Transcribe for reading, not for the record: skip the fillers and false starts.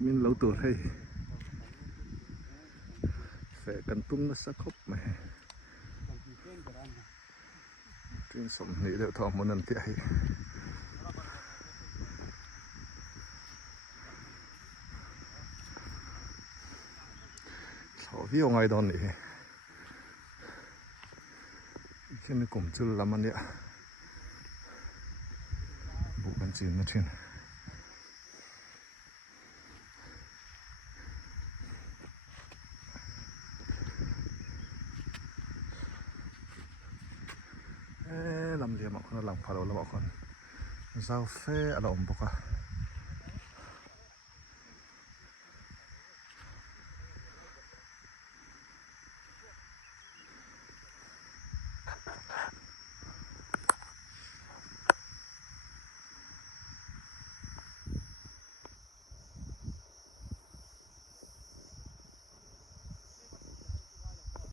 mình lâu tuổi hay phải cần tung nó sắc khóc mày trên sông này đều thọ một lần tiệt sáu viêu ngày đón này khi nó cũng chưa làm ăn đấy bộ bánh chín nó trên làm liềm mọi con làm phá đầu là mọi con giao phê ở đồng bọc à